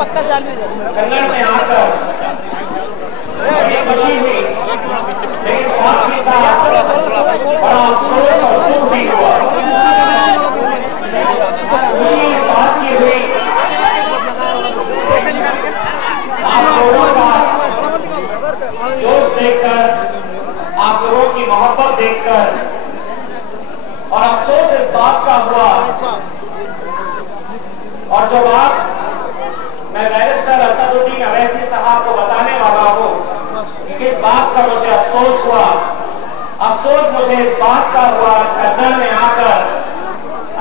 पक्का चालू कन्नड़ में आकर खुशी हुई, लेकिन साथ ही साथ बड़ा अफसोस और दुख भी हुआ। खुशी इस बात की हुई, आप लोगों का जोश देखकर, आप लोगों की मोहब्बत देखकर, और अफसोस इस बात का हुआ। और जो बात मैं बैरिस्टर असदुद्दीन अवैसी साहब को बताने वाला हूँ कि किस बात का मुझे अफसोस हुआ। अफसोस मुझे इस बात का हुआ, कन्नड़ में आकर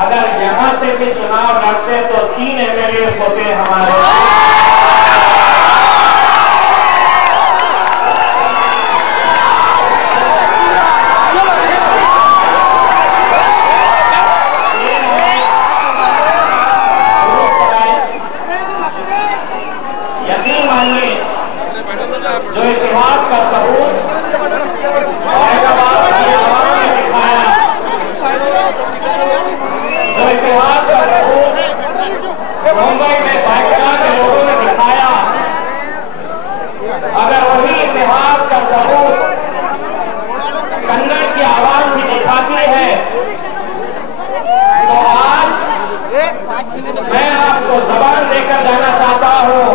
अगर यहाँ से भी चुनाव लड़ते तो 3 MLA होते हमारे। जो इतिहास का सबूत औरंगाबाद की आवाम ने दिखाया, जो इतिहास का सबूत मुंबई में भाजपा के लोगों ने दिखाया, अगर वही इतिहास का सबूत कन्नड़ की आवाम भी दिखाती है, तो आज मैं आपको जबान देकर जाना चाहता हूं।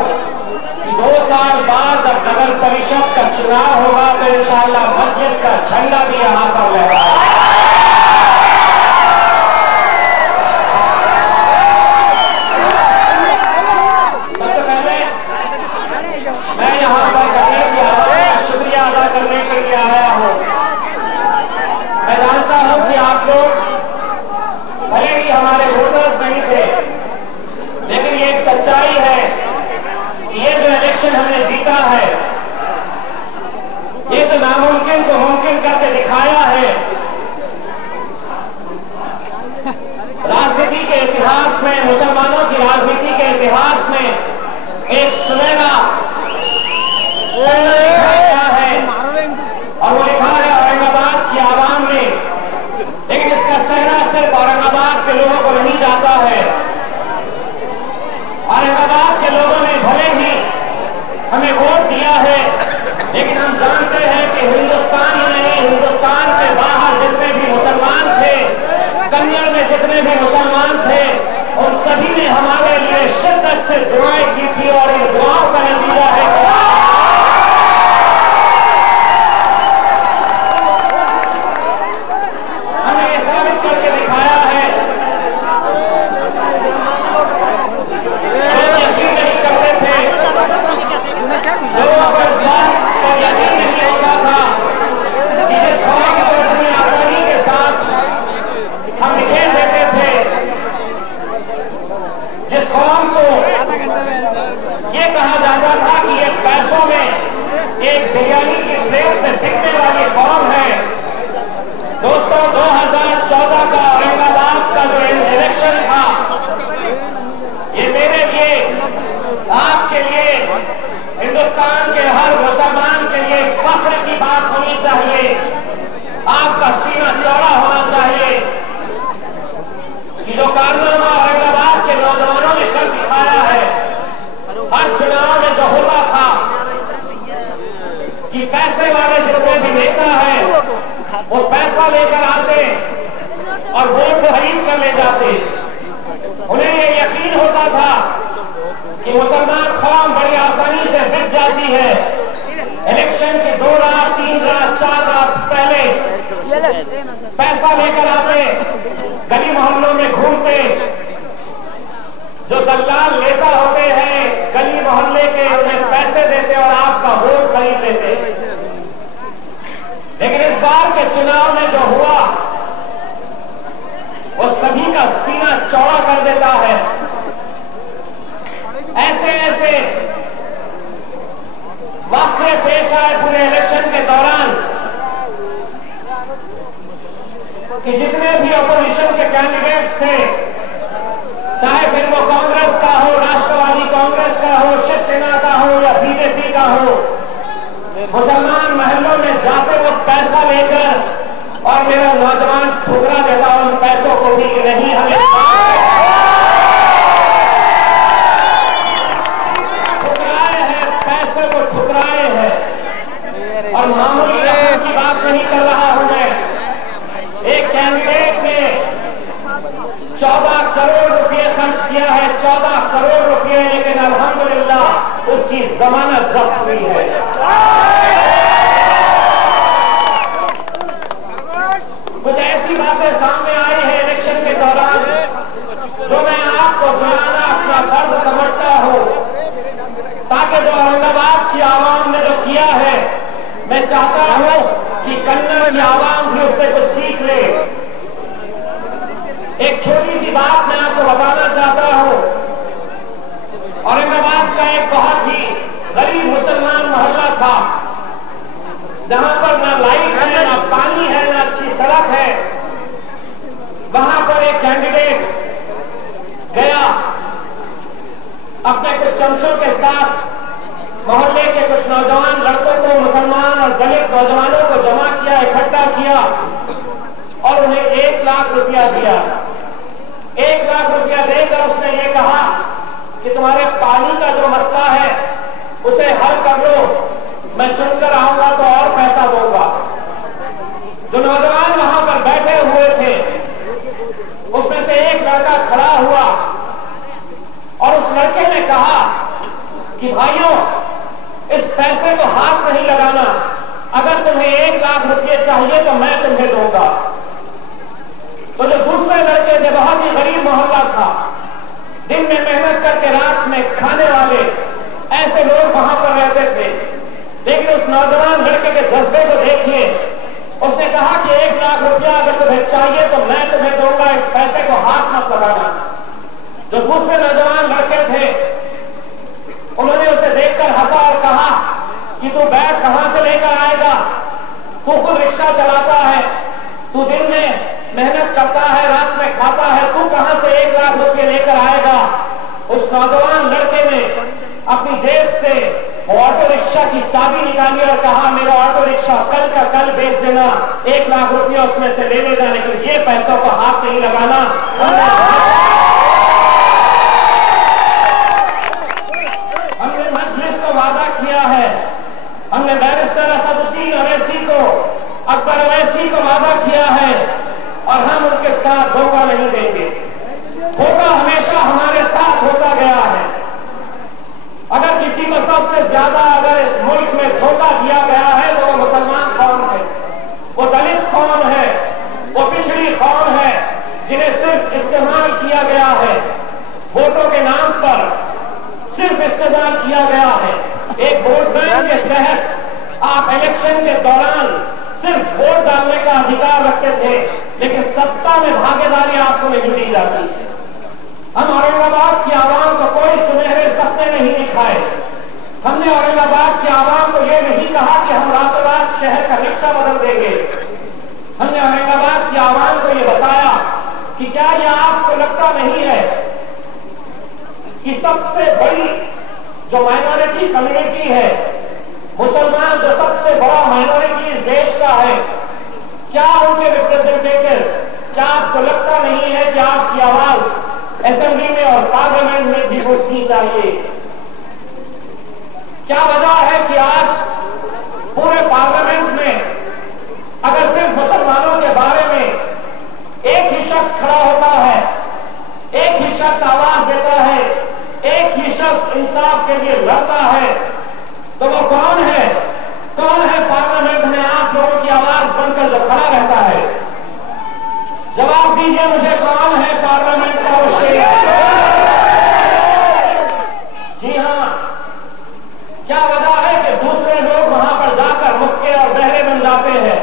2 साल बाद जब नगर परिषद का चुनाव होगा तो इंशाअल्लाह मजलिस का झंडा भी यहां पर लहराएगा। सबसे पहले मैं यहां पर करने की आवाज़ का शुक्रिया अदा करने के लिए आया हूं। मैं जानता हूं कि आप लोग भले ही हमारे वोटर्स नहीं थे, लेकिन ये एक सच्चाई है, ये जो इलेक्शन हमने जीता है, ये तो नामुमकिन को मुमकिन करके दिखाया है। राजनीति के इतिहास में, मुसलमानों की राजनीति के इतिहास में एक सुनहरा लिखा गया है, और वो लिखा है औरंगाबाद की आवाम ने। लेकिन इसका सहरा सिर्फ औरंगाबाद के लोगों को नहीं जाता है। औरंगाबाद के लोगों ने भले ही हमें वोट दिया है, लेकिन हम जानते हैं कि हिंदुस्तान ही नहीं, हिंदुस्तान के बाहर जितने भी मुसलमान थे, कन्नड़ में जितने भी मुसलमान थे, उन सभी ने हमारे लिए शिद्दत से दुआएं की थी। और इस दुआओं का नतीजा है हमने ये साबित करके दिखाया है। आसानी के साथ हम निकेल देते थे, जिस कौम को पैसा लेकर आते और वोट खरीद कर ले जाते। उन्हें ये यकीन होता था कि मुसलमान कौम बड़ी आसानी से बिक जाती है। इलेक्शन के 2 रात 3 रात 4 रात पहले पैसा लेकर आते, गली मोहल्लों में घूमते, जो दलाल नेता होते हैं गली मोहल्ले के, उन्हें पैसे देते और आपका वोट खरीद लेते। लेकिन इस बार के चुनाव में जो हुआ वो सभी का सीना चौड़ा कर देता है। ऐसे ऐसे वाकये पेश आए पूरे इलेक्शन के दौरान कि जितने भी अपोजिशन के कैंडिडेट्स थे, चाहे फिर वो कांग्रेस का हो, राष्ट्रवादी कांग्रेस का हो, शिवसेना का हो या बीजेपी का हो, मुसलमान महलों में जाते वो पैसा लेकर और मेरा नौजवान ठुकरा देता उन पैसों को भी कि नहीं हमें ठुकराए हैं, पैसे को ठुकराए हैं। और मामूली रकम की बात नहीं कर रहा हूं मैं। एक कैंडिडेट ने 14 करोड़ रुपए खर्च किया है, 14 करोड़ रुपए, लेकिन अल्हम्दुलिल्लाह उसकी जमानत जब्त हुई है। कुछ ऐसी बातें सामने आई है इलेक्शन के दौरान जो मैं आपको सुनाना अपना फर्ज समझता हूं, ताकि जो औरंगाबाद की आवाम ने जो किया है, मैं चाहता हूं कि कन्नड़ की आवाम भी उससे कुछ सीख ले। एक छोटी सी बात मैं आपको बताना चाहता हूं। औरंगाबाद का एक बहुत ही गरीब मुसलमान मोहल्ला था, जहां पर ना लाइट है, ना पानी है, ना अच्छी सड़क है। वहां पर एक कैंडिडेट गया, अपने कुछ चमचों के साथ मोहल्ले के कुछ नौजवान लड़कों को, मुसलमान और दलित नौजवानों को जमा किया, इकट्ठा किया और उन्हें 1 लाख रुपया दिया। 1 लाख रुपया देकर उसने ये कहा कि तुम्हारे पानी का जो मसला है उसे हल कर लो, मैं चुनकर आऊंगा तो और पैसा दूंगा। जो नौजवान वहां पर बैठे हुए थे उसमें से एक लड़का खड़ा हुआ और उस लड़के ने कहा कि भाइयों, इस पैसे को हाथ नहीं लगाना, अगर तुम्हें 1 लाख रुपये चाहिए तो मैं तुम्हें दूंगा। तो जो दूसरे लड़के थे, बहुत ही गरीब मोहल्ला था, दिन में मेहनत करके रात में खाने वाले ऐसे लोग वहां पर रहते थे, लेकिन उस नौजवान लड़के के जज्बे को देखिए। उसने कहा कि 1 लाख रुपया अगर तुम्हें चाहिए तो मैं तुम्हें दूंगा, इस पैसे को हाथ मत लगाना। जो दूसरे नौजवान लड़के थे उन्होंने उसे देखकर हंसा और कहा कि तू बैग कहां से लेकर आएगा, तू खुद रिक्शा चलाता है, तू दिन में मेहनत करता है, रात में खाता है, तू कहां से 1 लाख रुपये लेकर आएगा। उस नौजवान लड़के ने अपनी जेब से ऑटो रिक्शा की चाबी निकाली और कहा मेरा ऑटो रिक्शा कल का कल बेच देना, 1 लाख रुपया उसमें से ले लेना, लेकिन ये पैसों को हाथ नहीं लगाना। हमने मजलिस को वादा किया है, हमने बैरिस्टर असदुद्दीन अवैसी को, अकबर अवैसी को वादा किया है और हम उनके साथ धोखा नहीं देंगे। धोखा हमेशा हमारे साथ होता गया है। अगर किसी को सबसे ज्यादा अगर इस मुल्क में धोखा दिया गया है तो वो मुसलमान कौम है, वो दलित कौम है, वो पिछड़ी कौम है, जिन्हें सिर्फ इस्तेमाल किया गया है, वोटों के नाम पर सिर्फ इस्तेमाल किया गया है। एक वोट बैंक के तहत आप इलेक्शन के दौरान सिर्फ वोट डालने का अधिकार रखते थे, लेकिन सत्ता में भागीदारी आपको नहीं दी जाती। हम औरंगाबाद की आवाम को कोई सुनहरे सपने नहीं दिखाए। हमने औरंगाबाद की आवाम को यह नहीं कहा कि हम रातों रात शहर का नक्शा बदल देंगे। हमने औरंगाबाद की आवाम को यह बताया कि क्या यह आपको लगता नहीं है कि सबसे बड़ी जो माइनॉरिटी कम्युनिटी है, मुसलमान जो सबसे बड़ा माइनॉरिटी इस देश का है, क्या उनके रिप्रेजेंटेटिव, क्या आपको लगता नहीं है कि आपकी आवाज असेंबली में और पार्लियामेंट में भी उठनी चाहिए? क्या वजह है कि आज पूरे पार्लियामेंट में अगर सिर्फ मुसलमानों के इंसाफ के लिए लड़ता है तो वो कौन है? कौन है पार्लियामेंट में आप लोगों की आवाज बनकर जो खड़ा रहता है? जवाब दीजिए मुझे, कौन है पार्लियामेंट का वो शेर? जी हाँ, क्या वजह है कि दूसरे लोग वहां पर जाकर मुक्के और बहरे बन जाते हैं?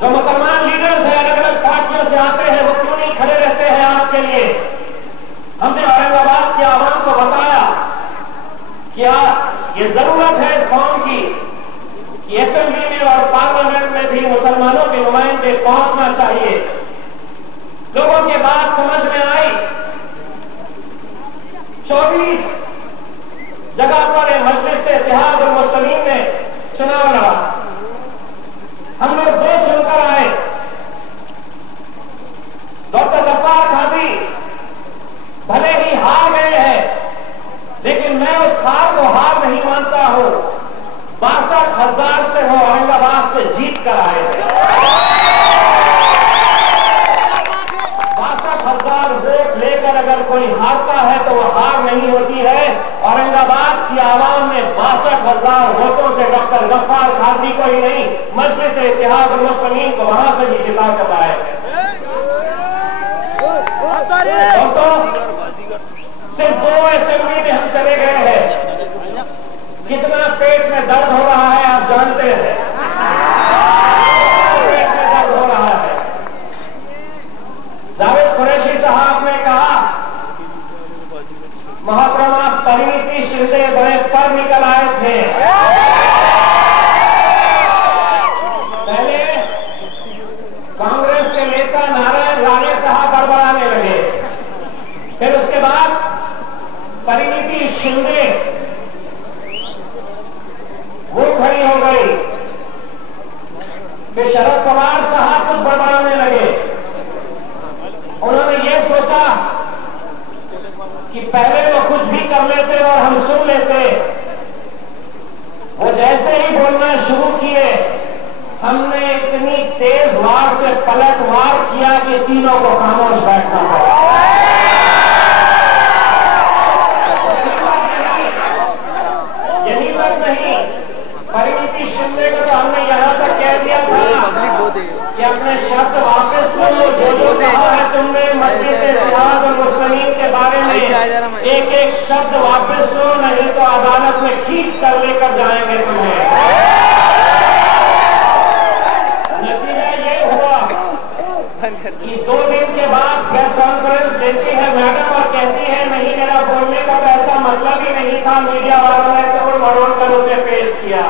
जो मुसलमान लीडर्स हैं, अलग अलग पार्टियों से आते हैं, वो क्यों नहीं खड़े रहते हैं आपके लिए? हमने औरंगाबाद की आवाम को बताया क्या ये जरूरत है इस कौम की कि असेंबली में और पार्लियामेंट में भी मुसलमानों के नुमाइंदे पहुंचना चाहिए। लोगों के बात समझ में आई। 24 जगह पर मजलिस से इत्तेहाद और मुस्लिमीन ने चुनाव लड़ा। हम लोग 2 चुनकर आए। डॉक्टर गफ्फार कादरी भले ही हार गए हैं, लेकिन मैं उस हार को हार नहीं मानता हूं। 62,000 से वो औरंगाबाद से जीत कर आए थे। 62,000 वोट लेकर अगर कोई हारता है तो वो हार नहीं होती है। औरंगाबाद की आवाम ने 62,000 वोटों से डॉक्टर गफ्फार कादरी को ही नहीं, मजलिस से इत्तेहाद और मुस्लिमीन को वहां से भी जिता कर लाए थे। दोस्तों, सिर्फ 2 असेंबली में हम चले गए हैं। कितना पेट में दर्द हो रहा है आप जानते हैं। पेट में दर्द हो रहा है। जावेद कुरैशी साहब ने कहा मोहतरमा परिणीति शिंदे बड़े पर निकल आए थे। पहले कांग्रेस के नेता नारायण राणे साहब बड़बड़ाने लगे, फिर उसके बाद परिणीति शिंदे वो खड़ी हो गई, फिर शरद पवार साहब कुछ बड़बड़ाने लगे। उन्होंने ये सोचा कि पहले वो कुछ भी कर लेते और हम सुन लेते। वो जैसे ही बोलना शुरू किए, हमने इतनी तेज वार से पलटवार किया कि तीनों को खामोश बैठना पड़ा। यही बात नहीं, परिणीति शिंदे को तो हमने यहां तक कह दिया था कि अपने शब्द वापस लो। जो कहा है तुमने मजलिस से इत्तेहाद और मुस्लिमीन के बारे में, एक एक शब्द वापस लो, नहीं तो अदालत में खींच कर लेकर जाएंगे तुम्हें। नतीजा ये हुआ कि 2 दिन के बाद प्रेस कॉन्फ्रेंस देती है मैडम और कहती है नहीं, मेरा बोलने का तो ऐसा मतलब ही नहीं था, मीडिया वालों ने तोड़ मरोड़ कर उसे पेश किया।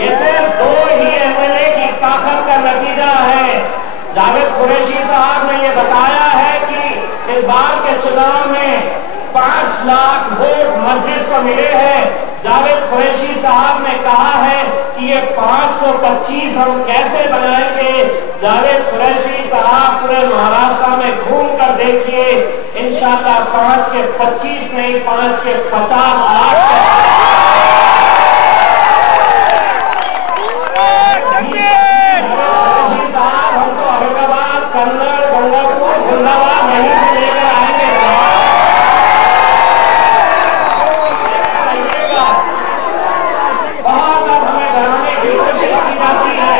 ये सिर्फ 2 ही एमएलए की ताकत का नतीजा है। जावेद कुरैशी साहब ने ये बताया है कि इस बार के चुनाव में 5 लाख वोट मजलिस को मिले हैं। जावेद कुरैशी साहब ने कहा है कि ये 5 को 25 हम कैसे बनाएंगे। जावेद कुरैशी साहब पूरे महाराष्ट्र में घूम कर देखिए, इंशाअल्लाह 5 के 25 नहीं, 5 के 50 लाख साहब हमको औरंगाबाद, कन्नड़, गंगापुर, गुंडाबाद यहीं से लेकर आएंगे। बहुत अब हमें डराने की कोशिश की जाती है।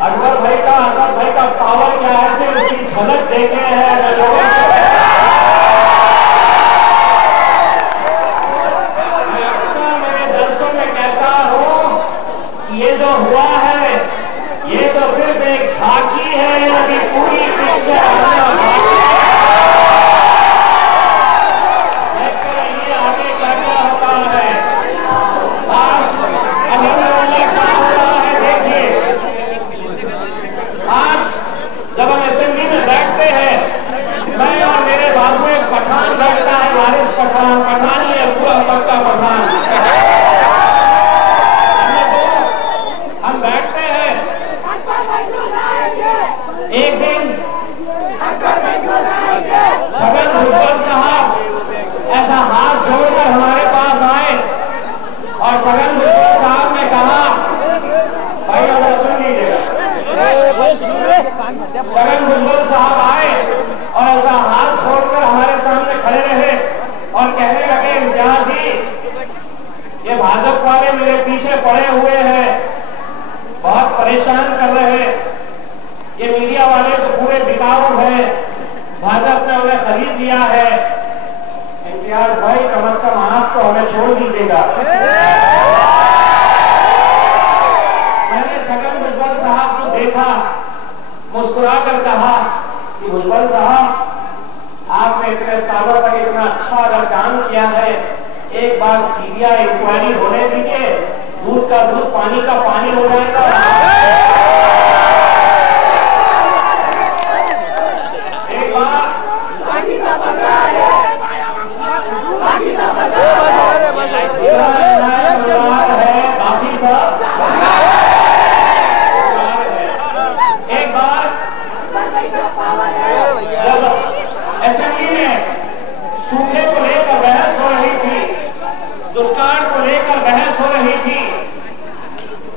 अकबर भाई का, असद भाई का पावर क्या है, सिर्फ उसकी झलक देखे हैं लोगों से। मैं अक्सर मेरे जलसों में कहता हूं कि ये जो हुआ है ये तो सिर्फ एक झांकी है, अभी पूरी पिक्चर आना बाकी है। देखते रहिए आगे क्या क्या होता है। आज अल्हम्दुलिल्लाह क्या हो रहा है देखिए। आज जब हम असेंबली में बैठते हैं, मैं और मेरे बाजू एक पठान बैठता है, वारिस पठान, पठान ही है पूरा पक्का पठान। हम बैठते हैं, एक दिन छगन भुजबल साहब ऐसा हाथ जोड़कर हमारे पास आए और छगन भुजबल साहब ने कहा भाई अगर सुन लीजिएगा। छगन भुजबल साहब आए और ऐसा हाथ छोड़कर हमारे सामने पड़े हुए हैं, बहुत परेशान कर रहे हैं। ये मीडिया वाले तो पूरे बिकाऊ हैं, भाजपा ने उन्हें खरीद लिया है। इम्तियाज भाई कम से कम आप तो हमें छोड़ दीजिएगा। मैंने छगन भुजबल साहब को देखा, मुस्कुरा कर कहा कि भुजबल साहब, आपने इतने सालों तक इतना अच्छा अगर काम किया है, एक बार सीबीआई इंक्वायरी होने दीजिए, दूध का दूध पानी का पानी हो जाएगा। एक बार है बाकी सब एक बार जब असेंबली में सूखे को लेकर बहस हो रही थी, दुष्काल को लेकर बहस हो रही थी,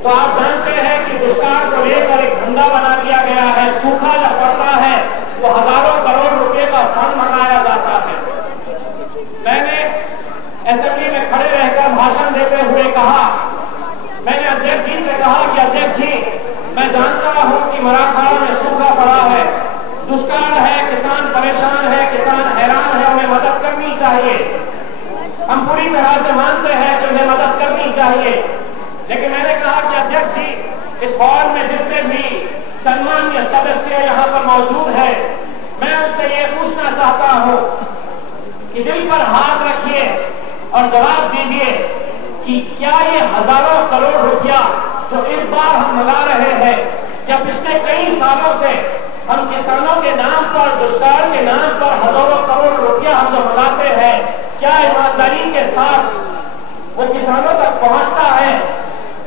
तो आप जानते हैं कि दुष्काल को लेकर एक धंधा बना दिया गया है। सूखा जब पड़ता है तो हजारों करोड़ रुपए का फंड मंगाया जाता है। मैंने असेंबली में खड़े रहकर भाषण देते हुए कहा, मैंने अध्यक्ष जी से कहा कि अध्यक्ष जी, मैं जानता हूं कि मराठवाड़ा में सूखा पड़ा है, दुष्काल है, किसान परेशान है, किसान हैरान है, उन्हें मदद करनी चाहिए। हम पूरी तरह से मानते हैं कि उन्हें मदद करनी चाहिए। लेकिन मैंने कहा कि अध्यक्ष जी, इस हॉल में जितने भी सम्मानीय सदस्य यहाँ पर मौजूद है, मैं उनसे ये पूछना चाहता हूँ कि दिल पर हाथ रखिए और जवाब दीजिए कि क्या ये हजारों करोड़ रुपया जो इस बार हम मंगा रहे हैं, या पिछले कई सालों से हम किसानों के नाम पर, दुष्काल के नाम पर हजारों करोड़ रुपया हम जो मंगाते हैं, क्या ईमानदारी के साथ वो किसानों तक पहुंचता है?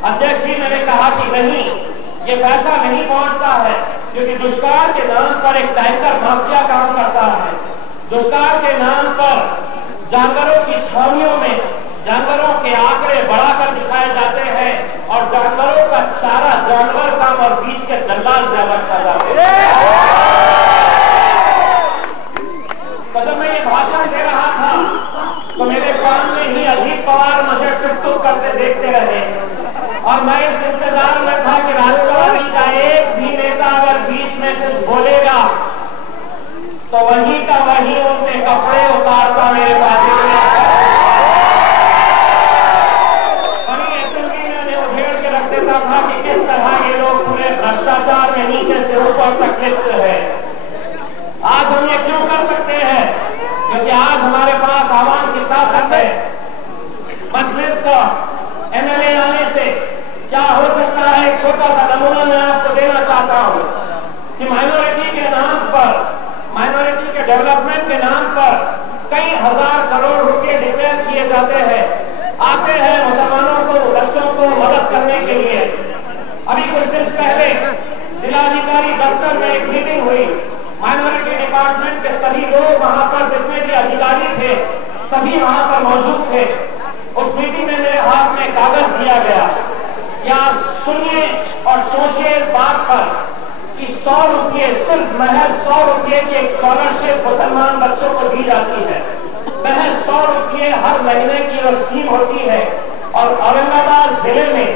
अध्यक्ष जी, मैंने कहा कि नहीं, ये पैसा नहीं पहुंचता है, क्योंकि दुष्काल के नाम पर एक टैंकर माफिया काम करता है। दुष्काल के नाम पर जानवरों की छावनियों में जानवरों के आंकड़े बढ़ाकर दिखाए जाते हैं और जानवरों का चारा जानवर का और बीच के दलाल ज्यादा खा जाते हैं। तो जब मैं ये भाषण दे रहा था तो मेरे सामने ही अजीत पवार मुझे टुक करते देखते रहे और मैं इस इंतजार में था कि राष्ट्रवादी का एक भी नेता अगर बीच में कुछ बोलेगा तो वही का वही उनके कपड़े उतारता मेरे पास था कि किस तरह ये लोग पूरे भ्रष्टाचार में नीचे से ऊपर तक लिप्त है। आज हम ये क्यों कर सकते हैं? क्योंकि आज हमारे पास आवाम की ताकत है। मजलिस का एमएलए आने से क्या हो सकता है, एक छोटा सा नमूना मैं आपको देना चाहता हूं कि माइनॉरिटी के नाम पर, माइनॉरिटी के डेवलपमेंट के नाम पर कई हजार करोड़ रुपए डिक्लेयर किए जाते हैं। आते हैं मुसलमानों को, बच्चों को मदद करने के लिए। अभी कुछ दिन पहले जिलाधिकारी दफ्तर में एक मीटिंग हुई, माइनॉरिटी डिपार्टमेंट के सभी लोग वहां पर, जितने भी अधिकारी थे सभी वहां पर मौजूद थे। उस मीटिंग में मेरे हाथ में कागज दिया गया कि आप सुनिए और सोचिए इस बात पर कि 100 रुपये, सिर्फ महज 100 रुपये की एक स्कॉलरशिप मुसलमान बच्चों को दी जाती है। महज 100 रुपये हर महीने की वो स्कीम होती है और औरंगाबाद जिले में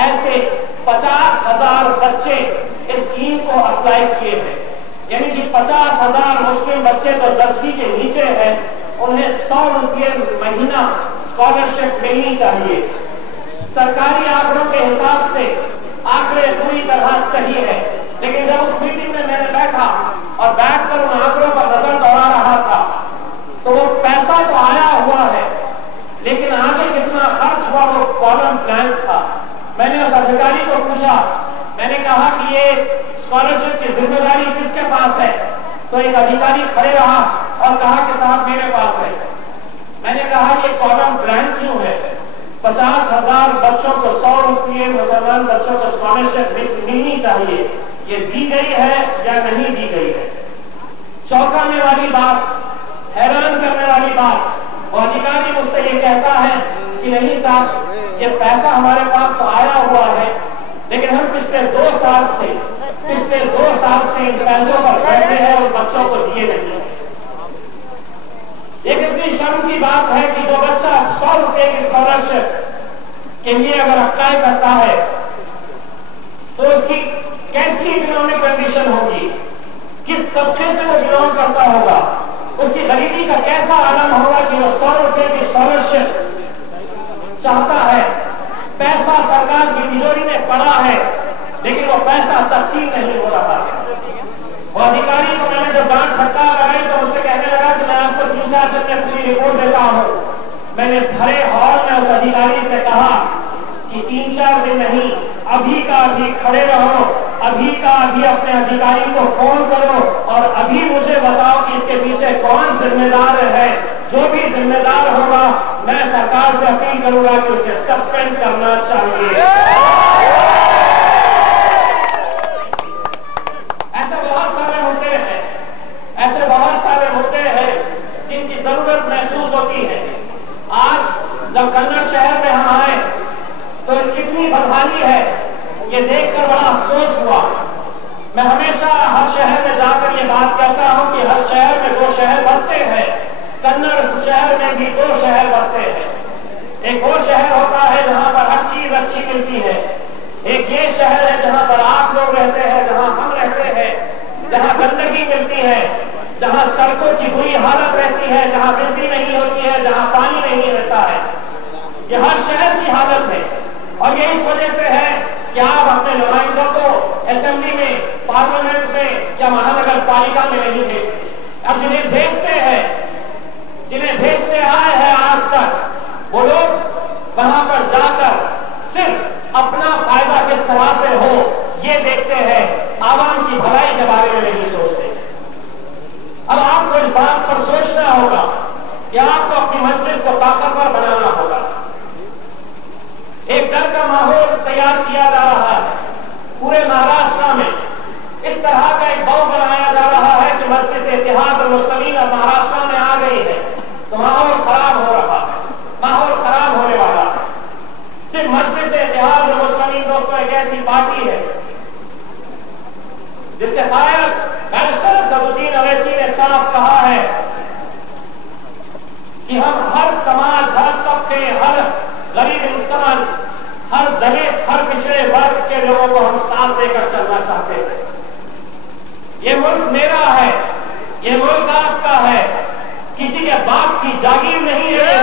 ऐसे 50,000 बच्चे इस स्कीम को अप्लाई किए हैं। यानी कि 50,000 मुस्लिम बच्चे तो 10वीं के नीचे हैं, उन्हें 100 रुपये महीना स्कॉलरशिप मिलनी चाहिए। सरकारी आंकड़ों के हिसाब से आंकड़े पूरी तरह सही है, लेकिन जब उस मीटिंग में मैंने बैठा और बैठकर उन आंकड़ों पर नजर दौड़ा रहा था तो वो पैसा तो आया हुआ है, लेकिन आगे कितना खर्च हुआ वो कॉलम ब्लैंक था। मैंने उस अधिकारी को पूछा, मैंने कहा कि ये स्कॉलरशिप की जिम्मेदारी किसके पास है? तो एक अधिकारी खड़े रहा और कहा कि साहब मेरे पास है। मैंने कहा ये कॉलम ब्लैंक क्यों है? 50,000 बच्चों को 100 रुपये मुसलमान बच्चों को स्कॉलरशिप मिलनी चाहिए, ये दी गई है या नहीं दी गई है? चौंकाने वाली बात, हैरान करने वाली बात, वो अधिकारी मुझसे ये कहता है कि नहीं साहब, ये पैसा हमारे पास तो आया हुआ है, लेकिन हम पिछले 2 साल से इन पैसों पर बैठे हैं और बच्चों को दिए नहीं। ये कितनी शर्म की बात है कि जो बच्चा 100 रुपए की स्कॉलरशिप के लिए अगर अप्लाई करता है तो उसकी कैसी इकोनॉमिक कंडीशन होगी, किस तबके से वो बिलोंग करता होगा, उसकी गरीबी का कैसा आलम होगा कि वो 100 रुपए की स्कॉलरशिप चाहता है, पैसा सरकार की तिजोरी में पड़ा है लेकिन वो पैसा तकसीम नहीं हो रहा है। वो अधिकारी को मैंने जब डांट फटकार लगाई तो उससे कहने लगा कि मैं आपको 3-4 दिन में पूरी रिपोर्ट देता हूं। मैंने भरे हॉल में उस अधिकारी से कहा कि 3-4 दिन नहीं, अभी का अभी खड़े रहो, अभी का अभी अपने अधिकारी को फोन करो और अभी मुझे बताओ कि इसके पीछे कौन जिम्मेदार है। जो भी जिम्मेदार होगा मैं सरकार से अपील करूंगा कि उसे सस्पेंड करना चाहिए। ऐसे बहुत सारे मुद्दे हैं, ऐसे बहुत सारे मुद्दे हैं जिनकी जरूरत महसूस होती है। आज जब कन्नड़ शहर में हम आए तो कितनी बदहाली है ये देखकर बड़ा अफसोस हुआ। मैं हमेशा हर शहर में जाकर ये बात कहता हूं कि हर शहर में 2 शहर बसते हैं, कन्नड़ शहर में भी 2 शहर बसते हैं। एक वो शहर होता है जहां पर हर चीज अच्छी मिलती है, एक ये शहर है जहां पर आप लोग रहते हैं, जहां हम रहते हैं, जहां गंदगी मिलती है, जहां सड़कों की बुरी हालत रहती है, जहां बिजली नहीं होती है, जहां पानी नहीं रहता है। ये हर शहर की हालत है और ये इस वजह से है कि आप अपने नुमाइंदों को असेंबली में, पार्लियामेंट में या महानगर पालिका में नहीं भेजते। अब जिन्हें भेजते हैं, जिन्हें भेजते आए हैं आज तक, वो लोग वहां पर जाकर सिर्फ अपना फायदा किस तरह से हो ये देखते हैं, आवाम की भलाई के बारे में नहीं सोचते। अब आपको इस बात पर सोचना होगा कि आपको अपनी मजलिस को ताकतवर बनाना होगा। एक डर का माहौल तैयार किया जा रहा है पूरे महाराष्ट्र में। इस तरह का एक बॉम्ब बनाया जा रहा है कि मजलिस इत्तेहाद मुस्लिमीन अब महाराष्ट्र में आ गई है तो माहौल खराब हो रहा है, माहौल खराब होने वाला है। सिर्फ मजलिस इत्तेहाद मुस्लिमीन दोस्तों एक ऐसी पार्टी है जिसके कायद बैरिस्टर असदुद्दीन अवैसी ने साफ कहा है कि हम हर समाज, हर तबके, हर गरीब इंसान, हर दलित, हर पिछड़े वर्ग के लोगों को हम साथ लेकर चलना चाहते हैं। ये मुल्क मेरा है, ये मुल्क आपका है, किसी के बाप की जागीर नहीं है।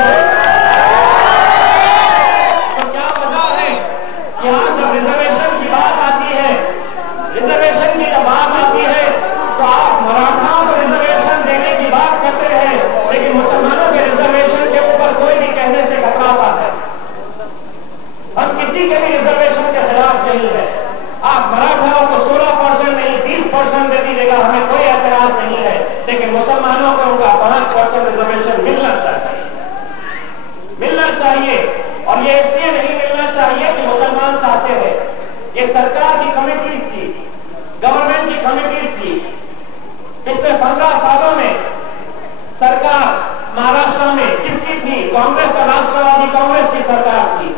तो क्या वजह है कि आज जब रिजर्वेशन की बात आती है, रिजर्वेशन की जब बात आती है तो आप मराठाओं को रिजर्वेशन देने की बात करते हैं लेकिन मुसलमानों के रिजर्वेशन के ऊपर कोई भी कहने से घबराता है। हम किसी के भी रिजर्वेशन के खिलाफ नहीं है। आप मराठाओं को 16% नहीं 20% दे दीजिएगा, हमें कोई एतराज नहीं है, लेकिन मुसलमानों को उनका 5% रिजर्वेशन मिलना चाहिए, मिलना चाहिए। और ये इसलिए नहीं मिलना चाहिए कि मुसलमान चाहते हैं, ये सरकार की कमिटीज थी, गवर्नमेंट की कमिटीज थी। पिछले 15 सालों में सरकार महाराष्ट्र में किसकी थी? कांग्रेस और राष्ट्रवादी कांग्रेस की सरकार थी।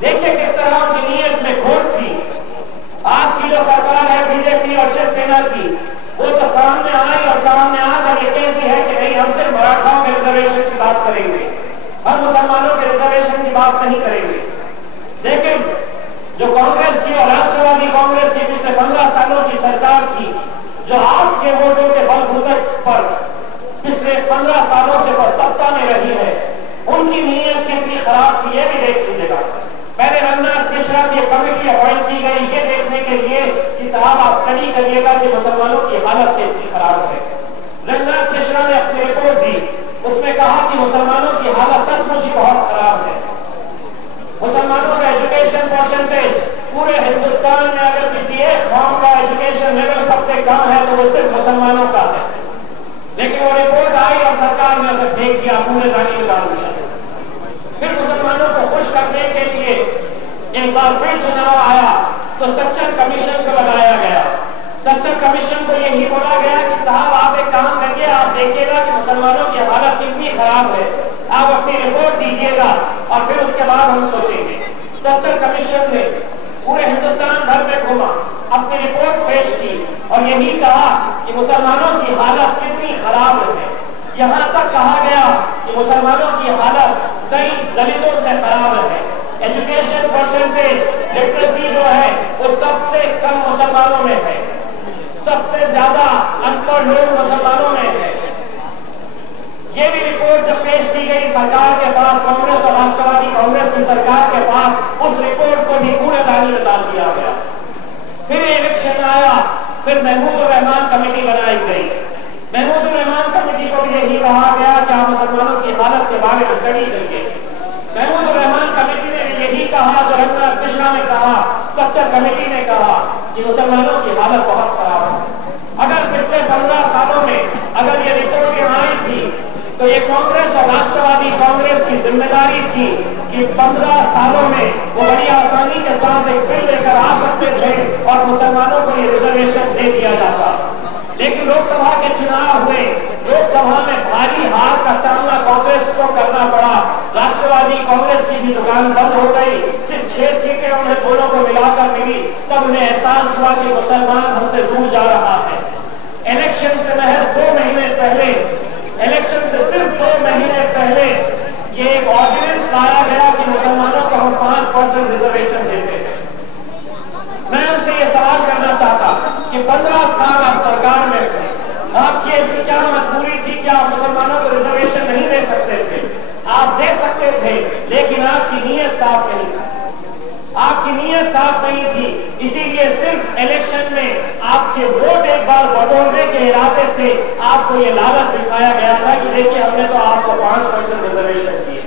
देखिए किस तरह उनकी नीयत में खोट थी। आज की जो सरकार है बीजेपी और शिवसेना की, वो तो सामने आई और सामने आकर ये कहती है कि नहीं, हम सिर्फ मराठाओं के रिजर्वेशन की बात करेंगे, हम मुसलमानों के रिजर्वेशन की बात नहीं करेंगे। लेकिन जो कांग्रेस की और राष्ट्रवादी कांग्रेस की पिछले 15 सालों की सरकार थी, जो आपके वोटों के बलबूते पर पिछले 15 सालों से वो सत्ता में रही है, उनकी नीयत कितनी खराब थी ये भी देख लीजिएगा। पहले रंगनाथ मिश्रा की कमेटी अपॉइंट की गई ये देखने के लिए कि साहब आप स्टडी करिएगा कि मुसलमानों की हालत कितनी खराब है। रंगनाथ मिश्रा ने अपनी रिपोर्ट दी, उसमें कहा कि मुसलमानों की हालत सचमुच ही बहुत खराब है। मुसलमानों का एजुकेशन परसेंटेज पूरे हिंदुस्तान में अगर किसी एक कौम का एजुकेशन लेवल सबसे कम है तो वो सिर्फ मुसलमानों का है। लेकिन वो रिपोर्ट आई और सरकार ने उसे फेंक दिया, पूरे दानी में डाल दिया। फिर मुसलमानों को खुश करने के लिए एक बार फिर चुनाव आया तो सच्चर कमीशन को लगाया गया। सच्चर कमीशन को यही बोला गया कि साहब आप एक काम करिए, आप देखिएगा कि मुसलमानों की हालत कितनी खराब है, आप अपनी रिपोर्ट दीजिएगा और फिर उसके बाद हम सोचेंगे। सच्चर कमीशन ने पूरे हिंदुस्तान भर में घूमा, अपनी रिपोर्ट पेश की और यही कहा कि मुसलमानों की हालत कितनी खराब है। यहाँ तक कहा गया कि मुसलमानों की हालत कई दलितों से खराब है, एजुकेशन परसेंटेज लिटरेसी जो है वो सबसे कम मुसलमानों में है, सबसे ज्यादा अनपढ़ लोग मुसलमानों में है। ये भी रिपोर्ट जब पेश की गई सरकार के पास, कांग्रेस और राष्ट्रवादी कांग्रेस की सरकार के पास, उस रिपोर्ट को भी कूड़ेदानी में डाल दिया गया। फिर इलेक्शन आया, फिर महमूदुर रहमान कमेटी बनाई गई। महमूदुर रहमान कमेटी को भी यही कहा गया कि आप मुसलमानों की हालत के बारे में स्टडी करिए। महमूदुर रहमान कमेटी ने यही कहा जो रघुनाथ मिश्रा ने कहा, सच्चर कमेटी ने कहा कि मुसलमानों की हालत बहुत खराब है। अगर पिछले 15 सालों में अगर ये रिपोर्टें आई थी तो ये कांग्रेस और राष्ट्रवादी कांग्रेस की जिम्मेदारी थी कि 15 सालों में वो बड़ी आसानी के साथ एक बिल लेकर आ सकते थे और मुसलमानों को ये रिजर्वेशन दे दिया जाता। लेकिन लोकसभा के चुनाव हुए, लोकसभा में भारी हार का सामना कांग्रेस को करना पड़ा। राष्ट्रवादी कांग्रेस की भी दुकान बंद हो गई, सिर्फ 6 सीटें उन्हें दोनों को मिलाकर मिली। तब उन्हें एहसास हुआ कि मुसलमान हमसे दूर जा रहा है। इलेक्शन से महज 2 महीने पहले, इलेक्शन से सिर्फ 2 महीने पहले ये एक ऑर्डिनेंस लाया गया कि मुसलमानों को हम 5% रिजर्वेशन देते हैं। मैं उनसे ये सवाल करना चाहता कि 15 साल आप सरकार में थे, आपकी ऐसी क्या मजबूरी थी कि आप मुसलमानों को रिजर्वेशन नहीं दे सकते थे? आप दे सकते थे, लेकिन आपकी नीयत साफ नहीं थी। आपकी नीयत साफ नहीं थी, इसीलिए सिर्फ इलेक्शन में आपके वोट एक बार बटोरने के इरादे से आपको ये लालच दिखाया गया था कि देखिए हमने तो आपको 5% रिजर्वेशन दिए।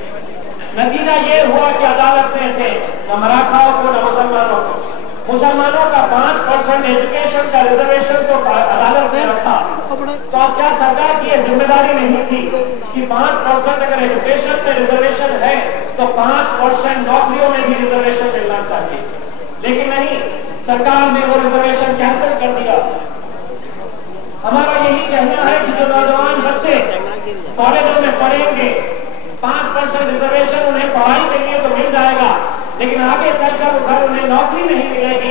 नतीजा ये हुआ कि अदालत ने से न मराठाओं को न मुसलमानों का 5% एजुकेशन का रिजर्वेशन तो अदालत ने रखा। तो अब क्या सरकार की ये जिम्मेदारी नहीं थी कि 5% अगर एजुकेशन में रिजर्वेशन है तो 5% नौकरियों में भी रिजर्वेशन मिलना चाहिए? लेकिन नहीं, सरकार ने वो रिजर्वेशन कैंसिल कर दिया। हमारा यही कहना है कि जो नौजवान बच्चे कॉलेजों में पढ़ेंगे, 5% रिजर्वेशन उन्हें पढ़ाई के लिए तो मिल जाएगा, लेकिन आगे चलकर उन्हें नौकरी नहीं मिलेगी।